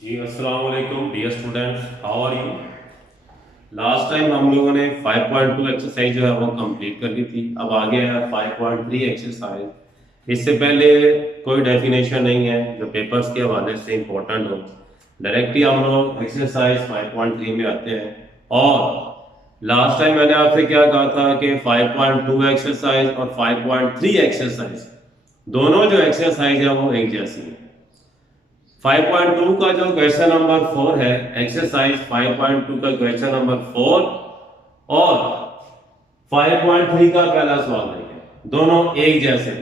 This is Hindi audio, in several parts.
जी अस्सलाम वालेकुम dear students, how are you. Last time हम लोगों ने 5.2 एक्सरसाइज जो है वो कंप्लीट कर ली थी। अब आगे है 5.3 एक्सरसाइज। इससे पहले कोई डेफिनेशन नहीं है जो पेपर्स के हवाले से इंपॉर्टेंट हो। डायरेक्टली हम लोग एक्सरसाइज 5.3 में आते हैं। और लास्ट टाइम मैंने आपसे क्या कहा था कि 5.2 एक्सरसाइज और 5.3 एक्सरसाइज दोनों जो एक्सरसाइज है वो एक जैसी है। 5.2 का जो क्वेश्चन नंबर 4 है, एक्सरसाइज 5.2 का क्वेश्चन नंबर 4 और 5.3 का पहला सवाल है, दोनों एक जैसे।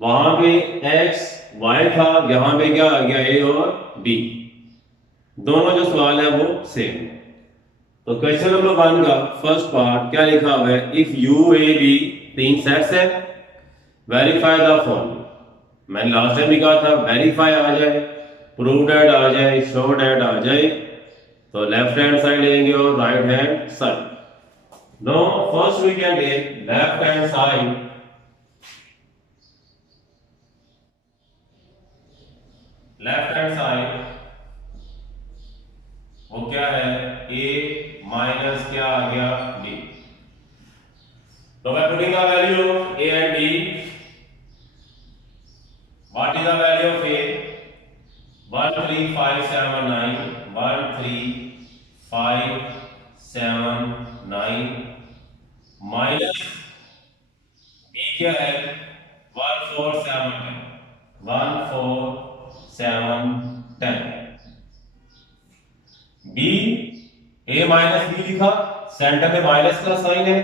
वहां पे एक्स वाई था, यहां पे क्या आ गया ए और बी। दोनों जो सवाल है वो सेम है। तो क्वेश्चन नंबर 1 का फर्स्ट पार्ट क्या लिखा हुआ है, इफ यू ए बी तीन सेट्स है, वेरीफाई द फॉलोइंग। मैंने लास्ट टाइम भी कहा था वेरीफाई आ जाए, प्रूव डेट आ जाए, शो डेट आ जाए तो लेफ्ट हैंड साइड लेंगे और right hand side. No, first we can take left hand side. Left hand side वो क्या है, ए माइनस क्या आ गया बी। तो by putting the value of a and b, what is the value of a? 13579, 13579 minus B क्या है 1471, 1471 बी। ए माइनस बी लिखा, सेंटर में माइनस का साइन है।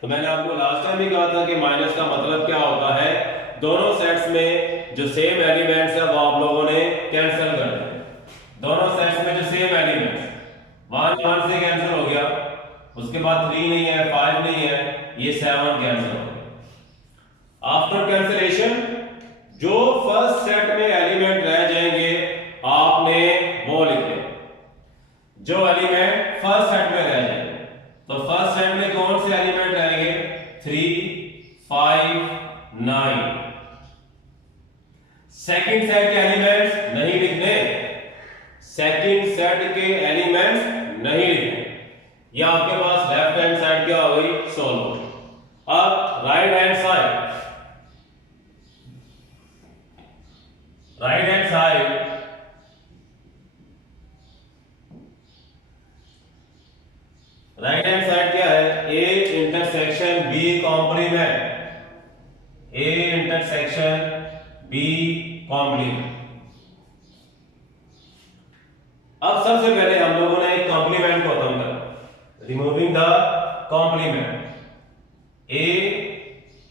तो मैंने आपको लास्ट टाइम भी कहा था कि माइनस का मतलब क्या होता है, दोनों सेट्स में जो सेम एलिमेंट्स है वो आप लोगों ने कैंसिल कर दिए। दोनों सेट्स में जो सेम एलिमेंट्स, 1 1 से कैंसिल हो गया, उसके बाद 3 नहीं है, 5 नहीं है, ये 7 कैंसिल हो गया। आफ्टर कैंसिलेशन जो फर्स्ट सेट में एलिमेंट रह जाएंगे आपने वो लिखे, जो एलिमेंट फर्स्ट सेट में रह जाएंगे। तो फर्स्ट सेट में कौन से एलिमेंट रहेंगे, 3 5 9। सेकंड सेट के एलिमेंट्स नहीं लिखने, सेकंड सेट के एलिमेंट्स नहीं लिखने। ये आपके पास लेफ्ट हैंड साइड क्या हो गई, सॉल्व हो गई। अब right hand side, right hand side right hand side क्या है, A intersection B complement, A intersection B complement. अब सबसे पहले हम लोगों ने एक कॉम्प्लीमेंट को खत्म करा, removing the complement. A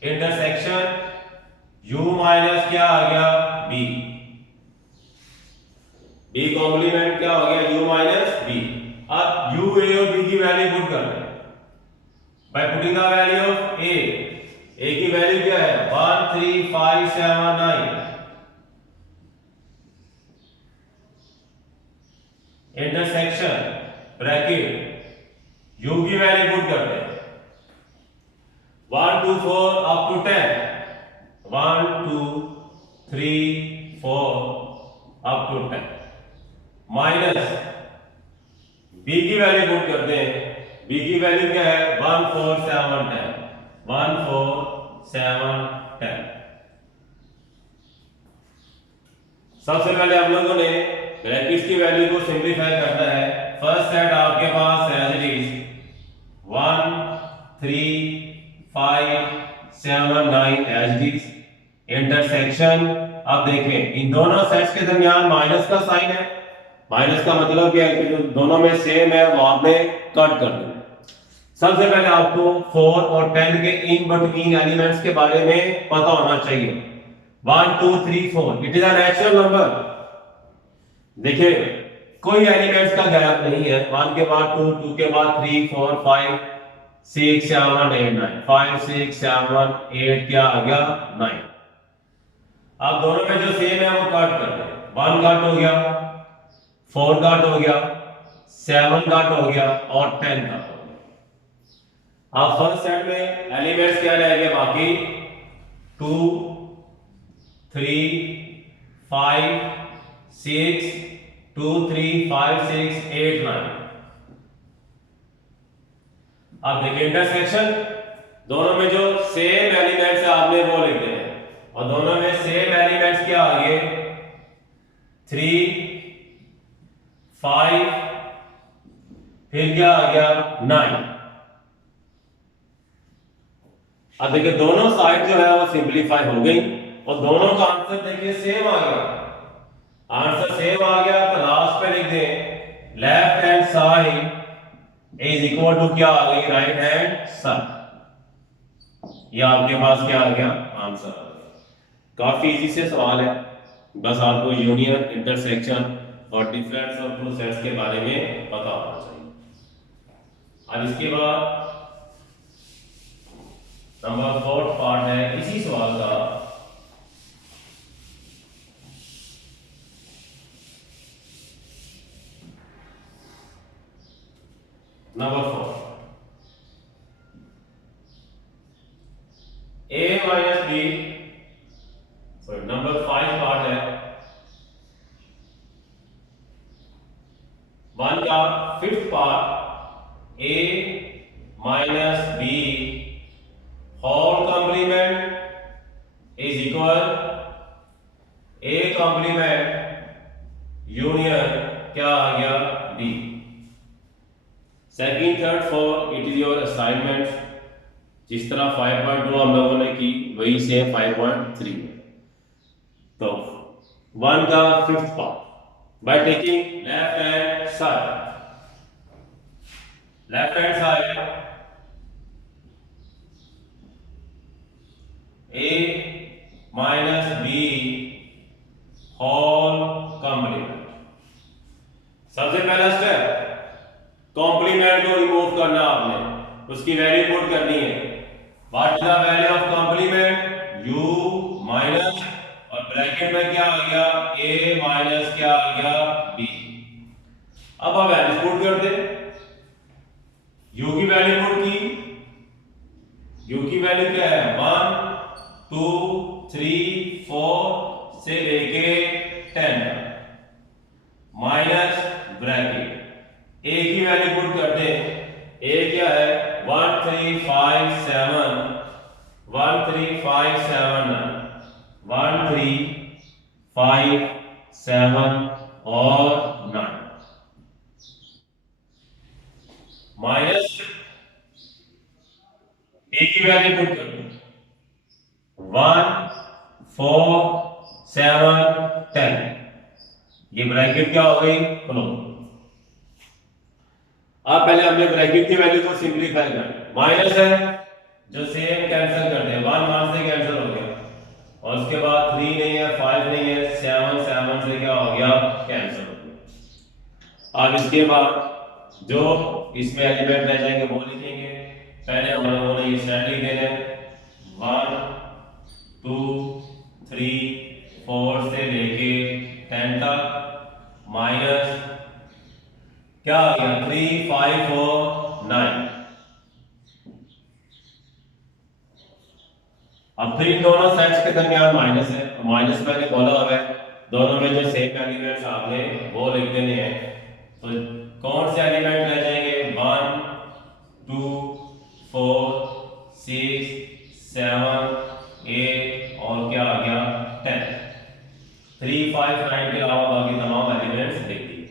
intersection U minus क्या आ गया बी, बी कॉम्प्लीमेंट क्या हो गया यू माइनस बी। अब यू ए और बी की वैल्यू पुट करते हैं by putting the value of A की वैल्यू क्या है 13579, इंटरसेक्शन ब्रैकेट यू की वैल्यू पुट करते हैं 1 2 4 up to 10, 1 2 3 4 up to 10 minus B की वैल्यू पुट करते हैं, बी की वैल्यू क्या है 14710, 14710। सबसे पहले हम लोगों ने ब्रैकेट्स की वैल्यू को सिंपलीफाई करना है। फर्स्ट सेट आपके पास as it is 1 3 5 7 9 as it is. Intersection, अब देखें इन दोनों सेट्स के दरमियान माइनस का साइन है, माइनस का मतलब क्या है कि जो दोनों में सेम है वो आपने कट कर देना। सबसे पहले आपको 4 और 10 के इन बिटवीन एलिमेंट्स के बारे में पता होना चाहिए। 1 2 3 4 it is a natural number. देखिए कोई एलिमेंट्स का गैप नहीं है, 1 के बाद 2, 2 के बाद 3 4 5 6 7 8 9, 5 6 7 8 क्या आ गया 9। अब दोनों में जो सेम है वो कट कर दे, 1 कट हो गया, 4 कट हो गया, 7 कट हो गया और 10 कट हो गया। अब फर्स्ट सेट में एलिमेंट्स क्या रह गए बाकी 2 3 5 6 2 3 5 6 8 9। अब देखिए इंटरसेक्शन, दोनों में जो सेम एलिमेंट्स है आपने वो लिख देना है, और दोनों में सेम एलिमेंट्स क्या आ गए 3 5, फिर क्या आ गया 9। अब देखिए दोनों साइड जो है वो सिंपलीफाई हो गई और दोनों का आंसर देखिए सेम आ गया। आंसर सेम आ गया तो लास्ट पे लिख दें left hand side is equal to क्या आ गई राइट हैंड साइड। ये आपके पास क्या आ गया आंसर आ गया। काफी इजी से सवाल है, बस आपको यूनियन, इंटरसेक्शन और डिफरेंस ऑफ टू सेट्स के बारे में पता होना चाहिए। अब इसके बाद नंबर 4 पार्ट है इसी सवाल का। Number 4 a minus b, sorry number 5 part है। 1 का 5th part a minus B whole complement is equal a complement union क्या आ गया b। Second, third, fourth it is your assignment. जिस तरह 5.2 हम लोगों ने की वही सेम 5.3 है। तो 1 का 5th part by taking left hand side a minus B whole complement. सबसे पहला स्टेप कॉम्प्लीमेंट को रिमूव करना आपने, उसकी वैल्यू पुट करनी है। What is the value of complement u minus और ब्रैकेट में क्या आ गया a माइनस क्या आ गया b। अब आप वैल्यू पुट कर दे, u की वैल्यू पुट की, u की वैल्यू क्या है 1 2 3 4 से लेके 10 माइनस ब्रैकेट a की वैल्यू पुट कर दे। a क्या है 1 3 5 7 1 3 5 7 1 3 5 7 और 9 माइनस a की वैल्यू पुट कर दो 1 4 7 10। ये ब्रैकेट क्या हो गई क्लोज। अब पहले हमने ब्रैकेट की वैल्यू को सिंपलीफाई कर, माइनस है जो सेम कैंसिल कर दे, 1 1 से कैंसिल हो गया और उसके बाद 3 नहीं है 5 नहीं है 7 7 से क्या हो गया कैंसिल हो गया। अब इसके बाद जो इसमें एलिमेंट रह जाएंगे वो लिखेंगे। पहले हम लोगों ने ये सेट लिख देना 1 2 3 4 से लेके 10 तक माइनस क्या आ गया 3 5 4 9। अब फिर इन दोनों सेट्स के दरमियान माइनस है, माइनस मैंने बोला हुआ है दोनों में जो सेम एलिमेंट्स आपने वो लिख देने हैं। तो कौन से एलिमेंट रह जाएंगे 1 2 4 6 7 8 और क्या आ गया 10। 3 5 9 के अलावा बाकी तमाम एलिमेंट्स लिख दिए।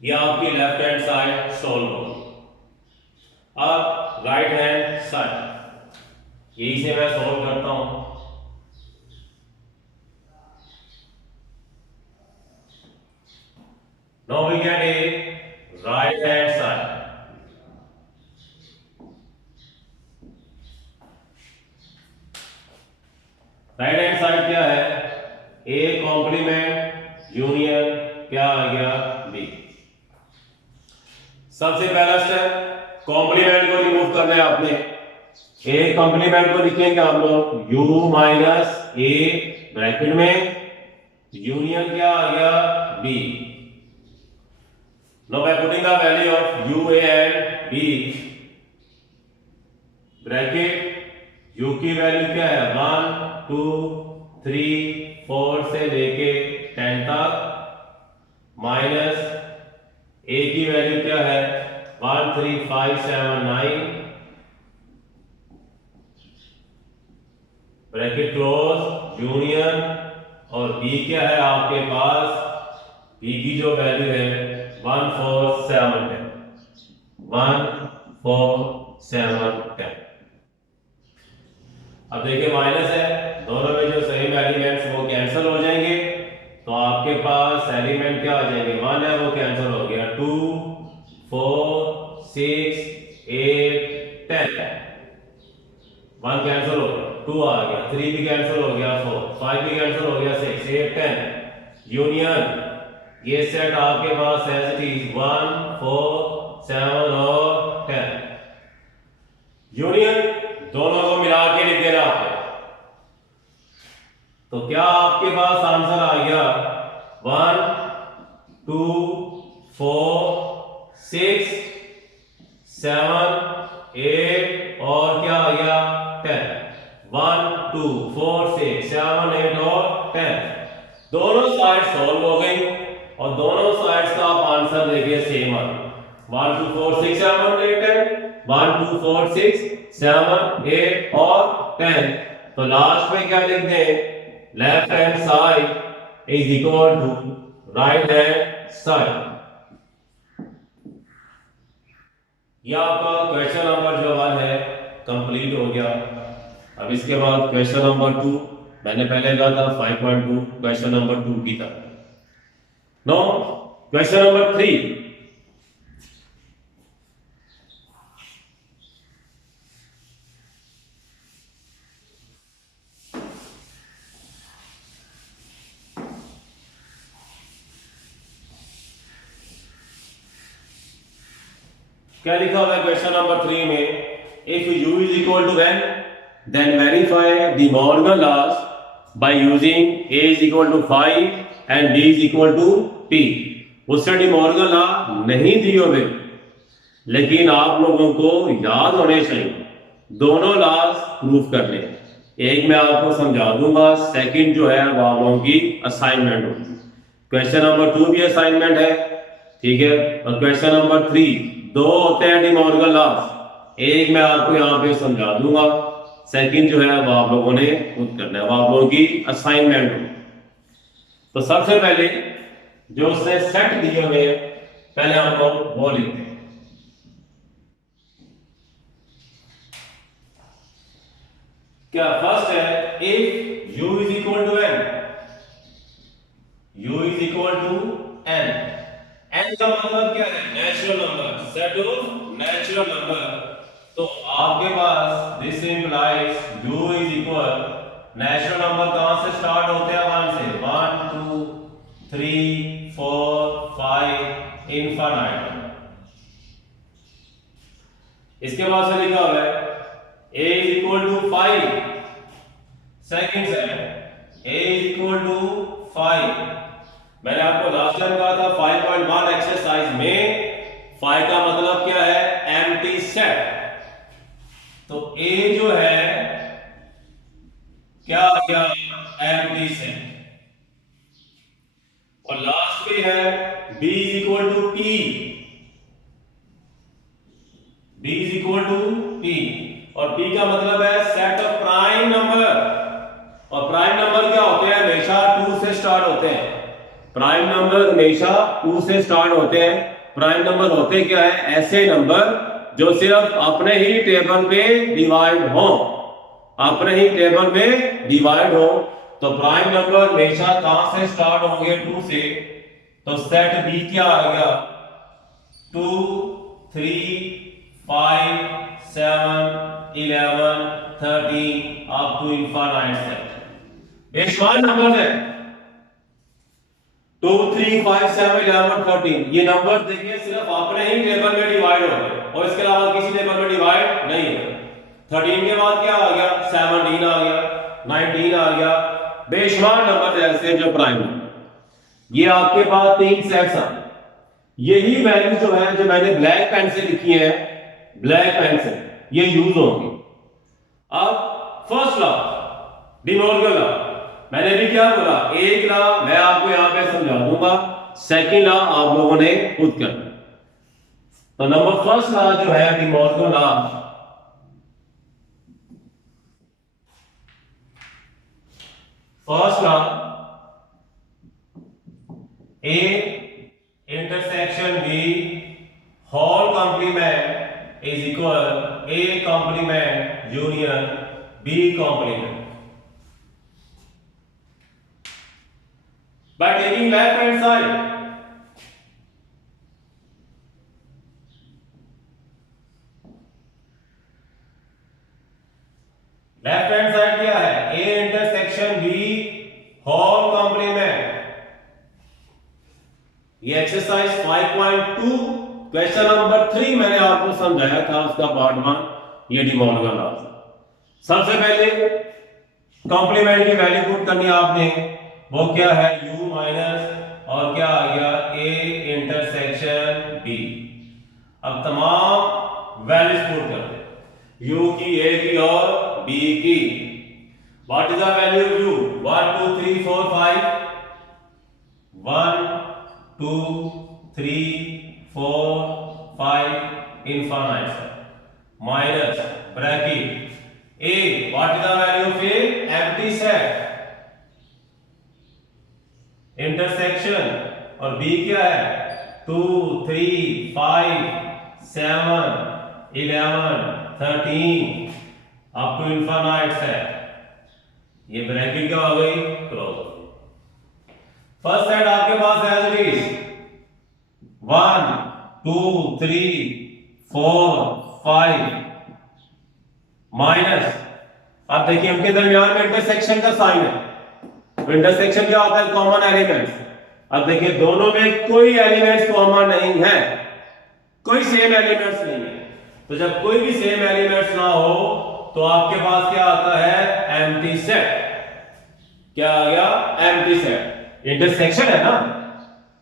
ये आपकी लेफ्ट हैंड साइड सोल्व होगी। अब राइट हैंड साइड यही से मैं सोल्व करता हूं। Now we get a right hand side. Right hand side क्या है a कॉम्प्लीमेंट यूनियन क्या आ गया b। सबसे पहला स्टेप कॉम्प्लीमेंट को रिमूव करना है आपने। a कॉम्प्लीमेंट को लिखेंगे हम लोग u माइनस a ब्रैकेट में यूनियन क्या आ गया b। Now bye putting the value of u a and b bracket u की वैल्यू क्या है 1 2 3 4 से लेके 10 तक माइनस ए की वैल्यू क्या है 13579 ब्रैकेट क्लोज यूनियन और बी क्या है आपके पास, बी की जो वैल्यू है 14710 14710। अब देखिए माइनस है, दोनों में जो सेम एलिमेंट्स वो कैंसिल हो जाएंगे, तो आपके पास एलिमेंट क्या आ जाएंगे, 1 है वो कैंसिल हो गया, 2 4 6 8 10 1 कैंसिल हो गया, 2 आ गया, 3 भी कैंसिल हो गया, 4 5 भी कैंसिल हो गया, 6 8 10 यूनियन ये सेट आपके पास एज इट इज 1 4 7 और 10 यूनियन दोनों को मिला के लिख देना आपको। तो क्या आपके पास आंसर आ गया 1 2 4 6 7 8 और क्या आ गया 10 1 2 4 6 7 8 और 10 दोनों साइड सॉल्व हो गई और दोनों साइड्स का आप आंसर देखिए सेम आ गया 1 2 4 6 7 8 10 1 2 4 6 7 8 और 10। तो लास्ट में क्या लिख दें, left hand side is equal to right hand side. यह आपका क्वेश्चन नंबर जो 1 है कंप्लीट हो गया। अब इसके बाद क्वेश्चन नंबर 2 मैंने पहले कहा था 5.2 क्वेश्चन नंबर 2 की था। नो क्वेश्चन नंबर 3 क्या लिखा हुआ है क्वेश्चन नंबर 3 में, if u is equal to n then verify the Morgan laws by using a is equal to 5 and b is equal to p। उससे डी मॉर्गन लॉ नहीं दी हुए लेकिन आप लोगों को याद होने चाहिए, दोनों लॉज प्रूफ करने हैं। एक मैं आपको समझा दूंगा, सेकंड जो है वो आप लोगों की असाइनमेंट होगी। क्वेश्चन नंबर 2 भी असाइनमेंट है, ठीक है, और क्वेश्चन नंबर 3 दो होते हैं डी मॉर्गन लॉज, एक मैं आपको यहाँ पे समझा दूंगा, सेकंड जो है वो आप लोगों ने खुद करना है, वो आप लोगों की असाइनमेंट होगी। तो सबसे पहले जो उसने सेट दिए हुए हैं पहले हम लोग वो लिखते हैं। क्या फर्स्ट है, if u is equal to n, u is equal to n, n का मतलब क्या है, natural number, set of natural number. तो आपके पास this implies u is equal, natural number कहां से स्टार्ट होते हैं, 1 से, 1 2 3 4 5 इनफाइनाइट। इसके बाद से लिखा हुआ है a is equal to 5, second से a इज इक्वल टू 5। मैंने आपको लास्ट टाइम कहा था 5.1 एक्सरसाइज में 5 का मतलब क्या है, एम्प्टी सेट। तो a जो है क्या आ गया, एम्प्टी सेट। और लास्ट में है b is equal to p, b is equal to p, और p का मतलब है सेट ऑफ प्राइम नंबर। और प्राइम नंबर क्या होते हैं, हमेशा 2 से स्टार्ट होते हैं, प्राइम नंबर हमेशा 2 से स्टार्ट होते हैं। प्राइम नंबर होते क्या है, ऐसे नंबर जो सिर्फ अपने ही टेबल पे डिवाइड हो, अपने ही टेबल में डिवाइड हो। तो प्राइम नंबर हमेशा कहां से स्टार्ट होंगे, 2 से। तो सेट बी क्या आ गया, 2 3 5 7 11 13 अप टू इनफाइनाइट सेट। बेशुमार नंबर है 2 3 5 7 11 13, ये नंबर देखिए सिर्फ अपने ही टेबल में डिवाइड हो गए और इसके अलावा किसी टेबल में डिवाइड नहीं हुए। 13 के बाद क्या आ गया, 17 आ गया, 19 आ गया, बेशुमार नंबर ऐसे जो प्राइम नंबर। ये आपके पास 3 सेट्स हैं, यही वैल्यू जो है जो मैंने ब्लैक पेन से लिखी है, ब्लैक पेन से ये यूज होंगी। अब first law, D Morgan law, मैंने भी क्या बोला, एक लॉ मैं आपको यहां पे समझा दूंगा, सेकंड लॉ आप लोगों ने खुद करना। तो नंबर फर्स्ट लॉ जो है De Morgan law, first law A intersection B whole complement is equal A complement union B complement. By taking left hand side, left hand side क्या है, A intersection B whole complement. ये एक्सरसाइज 5.2 क्वेश्चन नंबर 3 मैंने आपको समझाया था, उसका पार्ट 1 ये डी मॉर्गन लॉ। सबसे पहले कॉम्प्लीमेंट की वैल्यू पुट करनी है आपने, वो क्या है u माइनस और क्या आ गया A इंटरसेक्शन B। अब तमाम वैल्यूज पुट करते हैं, u की, A की और B की। What is the value of u? 1 2 3 4 5 1 2 3 4 5 infinite minus bracket A, what is the value of A? Empty set intersection, और B क्या है 2 3 5 7 11 13 अप टू इनफाइनाइट सेट। ये ब्रैकेट क्या हो गई, क्लोज हो गई। फर्स्ट सेट आपके पास एज इट इज 1 2 3 4 5 माइनस, अब देखिए उनके दरमियान में इंटरसेक्शन का साइन है। इंटरसेक्शन क्या होता है, कॉमन एलिमेंट्स। अब देखिए दोनों में कोई एलिमेंट्स कॉमन नहीं है, कोई सेम एलिमेंट्स नहीं है। तो जब कोई भी सेम एलिमेंट्स ना हो तो आपके पास क्या आता है, एम्प्टी सेट। क्या आ गया, एम्प्टी सेट। इंटरसेक्शन है ना,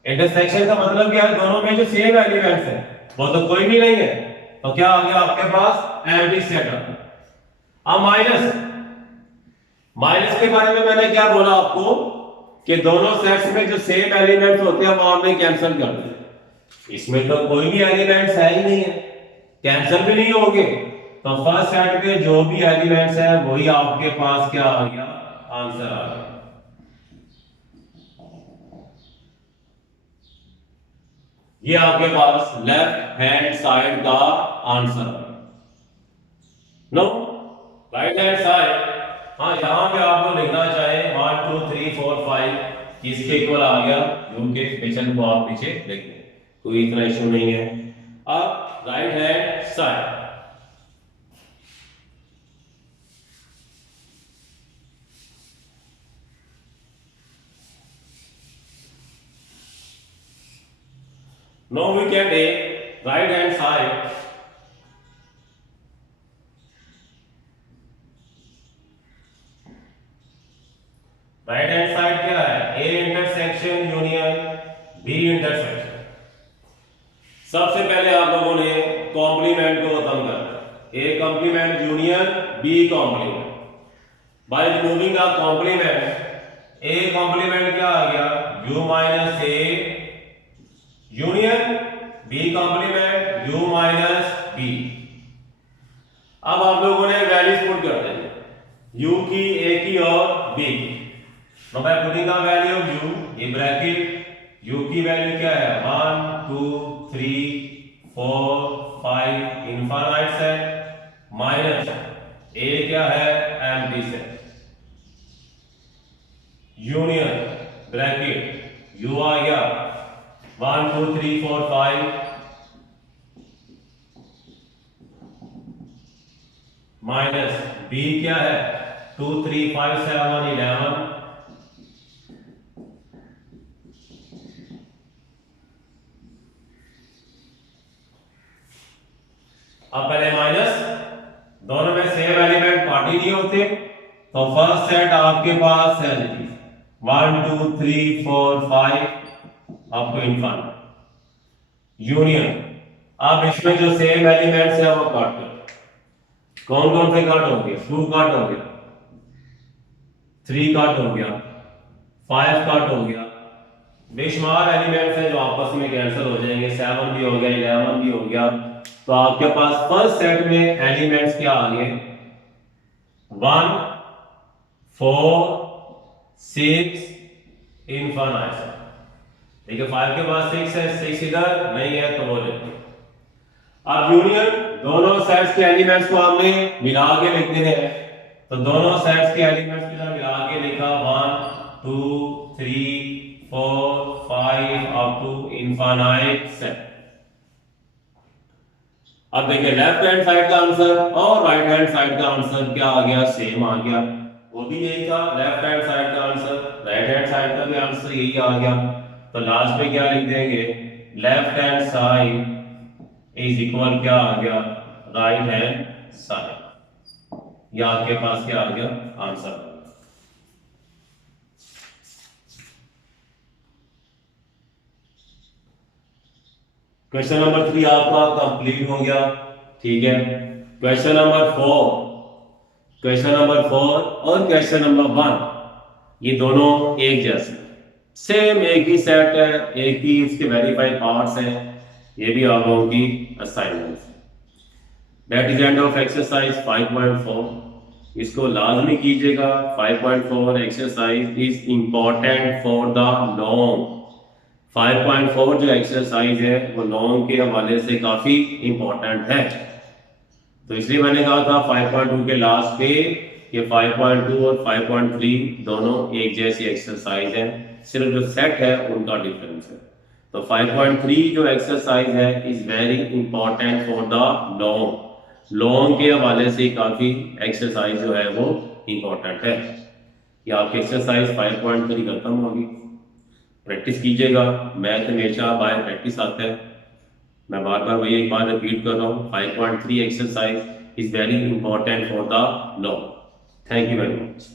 इंटरसेक्शन का मतलब क्या है, दोनों में जो सेम एलिमेंट्स है वो तो कोई भी नहीं है, तो क्या आ गया आपके पास, एम्प्टी सेट। अब माइनस, माइनस के बारे में मैंने क्या बोला आपको कि दोनों सेट्स में जो सेम एलिमेंट्स होते हैं वो आपने कैंसिल कर दिए। इसमें तो कोई भी एलिमेंट्स है ही नहीं है, कैंसिल भी नहीं होंगे। तो फर्स्ट सेट में जो भी एलिमेंट्स है वही आपके पास क्या आ गया, आंसर आ गया। ये आपके पास लेफ्ट हैंड साइड का आंसर है। नो, राइट हैंड साइड, हाँ यहां पे आपको लिखना चाहे 1 2 3 4 5 किसके इक्वल आ गया, यू के क्वेश्चन को आप पीछे लिख दें, कोई इतना इशू नहीं है। अब right hand side, now we can take right hand side, right hand side क्या है, A intersection union B intersection. सबसे पहले आप लोगों ने कॉम्प्लीमेंट को खत्म करना है, A complement union B complement. By removing the complement, A complement क्या आ गया, U minus A union B complement U minus B। अब आप लोगों ने वैल्यूज पुट कर देंगे, U की, A की और B की। Now by putting the value of U, ये ब्रैकेट U की वैल्यू क्या है, 1 2 3 4 5 इनफाइनाइट सेट माइनस A क्या है, empty set union bracket U आ गया 1 2 3 4 5 माइनस B क्या है 2 3 5 7 11। अब पहले माइनस, दोनों में सेम एलिमेंट पार्टी नहीं होते, तो फर्स्ट सेट आपके पास है 1 2 3 4 5 अप टू इनफाइनाइट यूनियन। अब इसमें जो सेम एलिमेंट्स है वो काट दो, कौन कौन से काट हो गए, 2 काट हो गया, 3 काट हो गया, 5 काट हो गया, बेशुमार एलिमेंट्स हैं जो आपस में कैंसिल हो जाएंगे, 7 भी हो गया, 11 भी हो गया। तो आपके पास फर्स्ट सेट में एलिमेंट्स क्या आ गए, 1 4 6 इनफाइनाइट। ठीक है, 5 के बाद 6 है, 6 इधर नहीं है तो वो लिखो। अब यूनियन, दोनों सेट्स के एलिमेंट्स को हमने मिला के लिख देने हैं। तो दोनों सेट्स के एलिमेंट्स की तरह मिला के लिखा 1 2 3 4 5 अप टू इनफाइनाइट सेट। अब देखिए लेफ्ट हैंड साइड का आंसर और राइट हैंड साइड का आंसर क्या आ गया, सेम आ गया। वो भी यही था, लेफ्ट हैंड साइड का आंसर, राइट हैंड साइड का भी आंसर यही आ गया। तो लास्ट में क्या लिख देंगे, left hand side is equal क्या आ गया, राइट हैंड साइड। ये आपके पास क्या आ गया, आंसर। क्वेश्चन नंबर 3 आपका कंप्लीट हो गया। ठीक है, क्वेश्चन नंबर 4, क्वेश्चन नंबर 4 और क्वेश्चन नंबर 1 ये दोनों एक जैसे, सेम एक ही सेट है, एक ही इसके वेरीफाइड पार्ट्स हैं। ये भी आप लोगों की assignment. That is end of exercise 5.4। इसको लाजमी कीजिएगा। 5.4 exercise is important for the long. 5.4 जो एक्सरसाइज है वो लॉन्ग के हवाले से काफ़ी इंपॉर्टेंट है। तो इसलिए मैंने कहा था 5.2 के लास्ट पे ये 5.2 और 5.3 दोनों एक जैसी एक्सरसाइज है, सिर्फ जो सेट है उनका डिफरेंस है। तो 5.3 जो एक्सरसाइज है is very important for the long. Long के हवाले से काफ़ी एक्सरसाइज जो है वो इंपॉर्टेंट है। ये आपकी एक्सरसाइज 5.3 खत्म होगी। प्रैक्टिस कीजिएगा, मैथ हमेशा बाय प्रैक्टिस आता है। मैं बार बार वही एक बार रिपीट कर रहा हूँ, 5.3 exercise is very important for the law. Thank you very much.